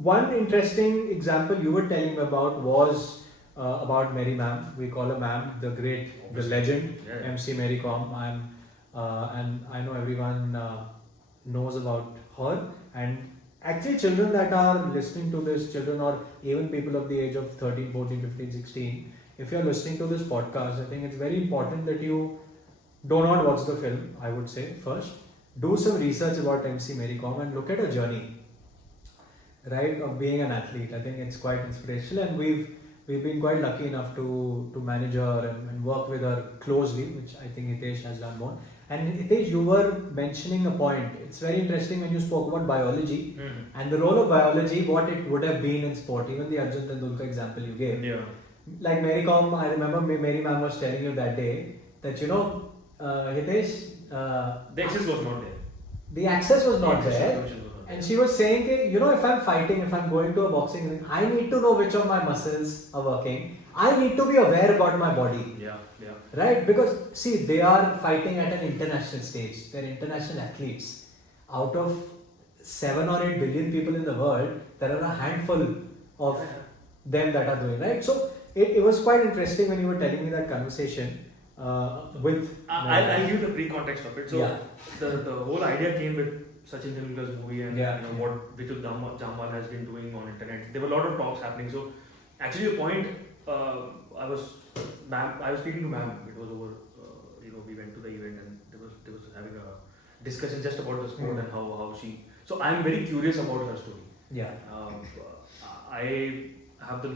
One interesting example you were telling me about was about Mary Ma'am. We call her Ma'am, the great, the legend, MC Mary Kom. And I know everyone knows about her. And actually, children that are listening to this, children or even people of the age of 13, 14, 15, 16, if you're listening to this podcast, I think it's very important that you do not watch the film, I would say, first. Do some research about MC Mary Kom and look at her journey, right, of being an athlete. I think it's quite inspirational, and we've been quite lucky enough to manage her and work with her closely, which I think Hitesh has done more. And Hitesh, you were mentioning a point. It's very interesting when you spoke about biology and the role of biology, what it would have been in sport. Even the Arjun Tendulkar example you gave. Yeah. Like Mary Kom, I remember Mary Ma'am was telling you that day that Hitesh, The access was not there. the access was not The access there. solution was not there. And she was saying, if I'm fighting, if I'm going to a boxing ring, I need to know which of my muscles are working. I need to be aware about my body. Yeah. Right? Because, see, they are fighting at an international stage. They're international athletes. Out of 7 or 8 billion people in the world, there are a handful of them that are doing, right? So, it was quite interesting when you were telling me that conversation with... I'll give the pre-context of it. So, Yeah. the whole idea came with Sachin Tendulkar's movie and what Vitul Jamal has been doing on internet. There were a lot of talks happening. So, actually, the point I was speaking to ma'am. It was over. We went to the event and there was having a discussion just about the sport and how she. So I'm very curious about her story. Yeah. I have the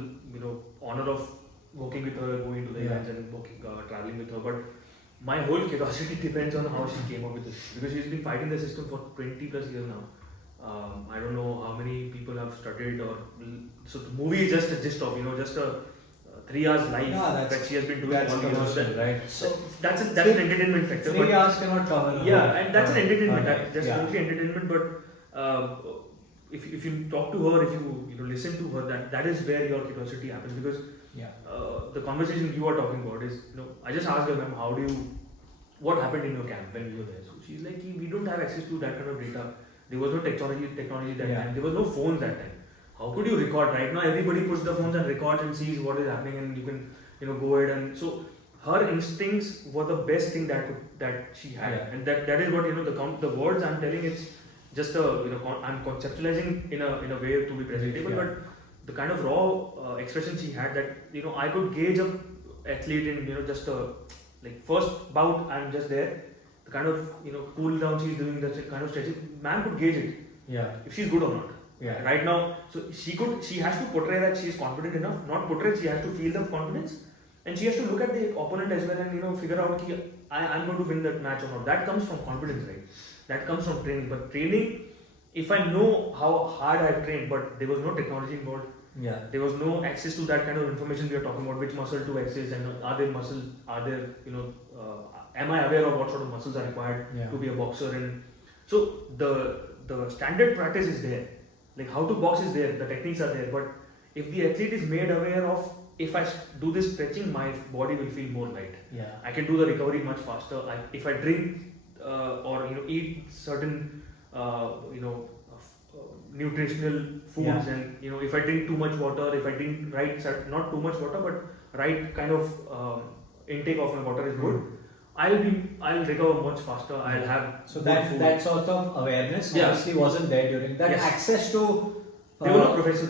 honor of working with her, going to the events and traveling with her. But my whole curiosity depends on how she came up with this, because she's been fighting the system for 20 plus years now. I don't know how many people have studied so the movie is just a gist of just a 3 hours life that she has been doing all years, right? So that's an entertainment factor. 3 hours cannot cover. Yeah, and that's an entertainment. That's totally entertainment. But if you talk to her, if you listen to her, that is where your curiosity happens, because the conversation you are talking about is I just asked her, ma'am, what happened in your camp when you were there? So she's like, we don't have access to that kind of data. There was no technology that time. There was no phones that time. How could you record? Right now, everybody puts the phones and records and sees what is happening, and you can go ahead and so her instincts were the best thing that she had, and that is what the words I'm telling, it's just I'm conceptualizing in a way to be presentable, but the kind of raw expression she had, that I could gauge a athlete in just a first bout. I'm just there. The kind of cool down she's doing, the kind of stretching, man could gauge it. Yeah. If she's good or not. Yeah. Right now, so she has to portray that she is confident enough. Not portray, she has to feel the confidence, and she has to look at the opponent as well and figure out I'm going to win that match or not. That comes from confidence, right? That comes from training. But training, if I know how hard I've trained, but there was no technology involved. Yeah. There was no access to that kind of information we are talking about, which muscle to access, and am I aware of what sort of muscles are required to be a boxer? And so the standard practice is there. Like how to box is there, the techniques are there, but if the athlete is made aware of, if I do this stretching, my body will feel more light. Yeah. I can do the recovery much faster. If I drink or eat certain nutritional foods, and if I drink too much water, if I drink not too much water, but right kind of intake of my water is good, I'll recover much faster. I'll have that sort of awareness obviously wasn't there during that. Access to there were no professors.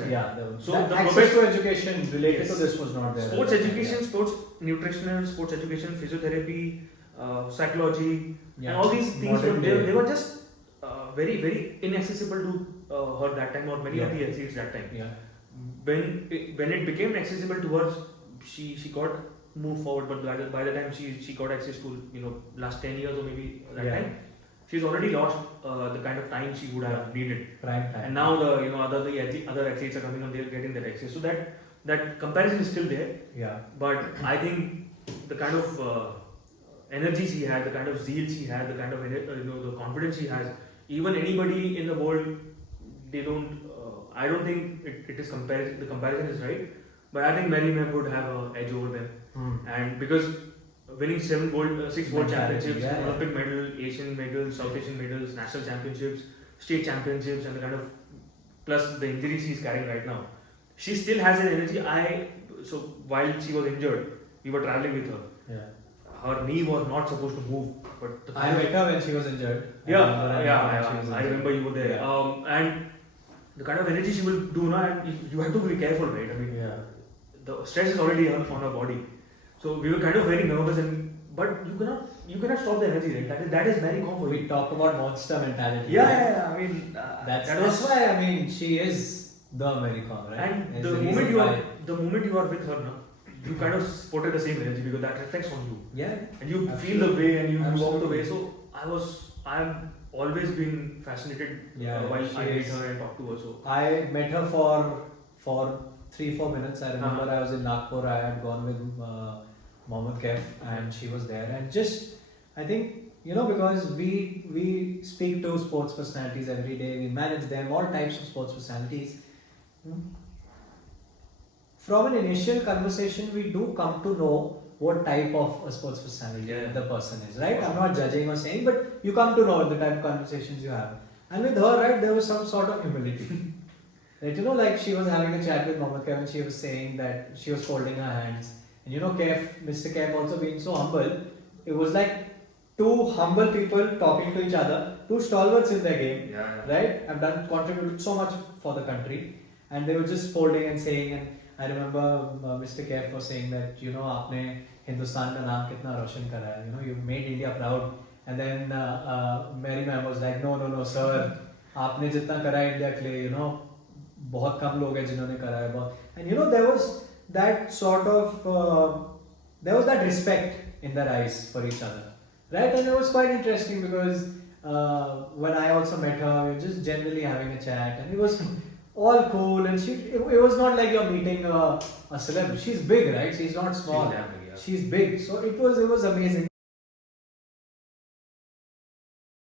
So the access to education related to this was not there. Sports education, sports nutritional, sports education, physiotherapy, psychology, and all these things they were just very very inaccessible to her that time, or many of the athletes that time. Yeah. When it became accessible to her, she got move forward, but by the time she got access to last 10 years or maybe that time, she's already lost the kind of time she would have needed. Prime time. And now the other athletes are coming on, they're getting that access. So that comparison is still there. Yeah. But I think the kind of energy she had, the kind of zeal she had, the kind of the confidence she has, even anybody in the world, they don't. I don't think it is comparison. The comparison is right. But I think Mary Ma'am would have an edge over them. And because winning 6 world championships, Olympic medal, Asian medals, South Asian medals, national championships, state championships, and the kind of plus the injury she's carrying right now, she still has an energy. So while she was injured, we were traveling with her. Yeah. Her knee was not supposed to move, but I met her when she was injured. I remember you were there. Yeah. And the kind of energy she will do now, and you have to be careful, right? I mean, the stress is already on her body, so we were kind of very nervous, but you cannot stop the energy, right? That is Mary Kom for you. We talk about monster mentality. Yeah. I mean, that's why I mean she is the Mary Kom, right? And It's the moment you are with her now, you kind of portray the same energy because that reflects on you. Yeah. And you feel the way and you walk the way. So I've always been fascinated while I meet her and talk to her. So I met her for 3-4 minutes. I remember I was in Nagpur. I had gone with Mohammad Kaif and she was there. And just I think because we speak to sports personalities every day, we manage them, all types of sports personalities. From an initial conversation, we do come to know what type of a sports personality the person is, right? I'm not judging or saying, but you come to know the type of conversations you have. And with her, right, there was some sort of humility. Right, like she was having a chat with Mohammad Kaif and she was saying that she was folding her hands. And Mr. Kaif also being so humble, it was like two humble people talking to each other, two stalwarts in their game, right? Have contributed so much for the country, and they were just folding and saying. And I remember Mr. Kaif was saying that आपने हिंदुस्तान का नाम कितना रोशन करा है, you've made India proud. And then Mary Ma'am was like, no sir, आपने जितना करा है India के लिए, बहुत कम लोग हैं जिन्होंने करा है बहुत. And there was that sort of there was that respect in their eyes for each other, right? And it was quite interesting because when I also met her, we were just generally having a chat, and it was all cool. And it was not like you're meeting a celeb. She's big, right? She's not small. She's big. So it was amazing.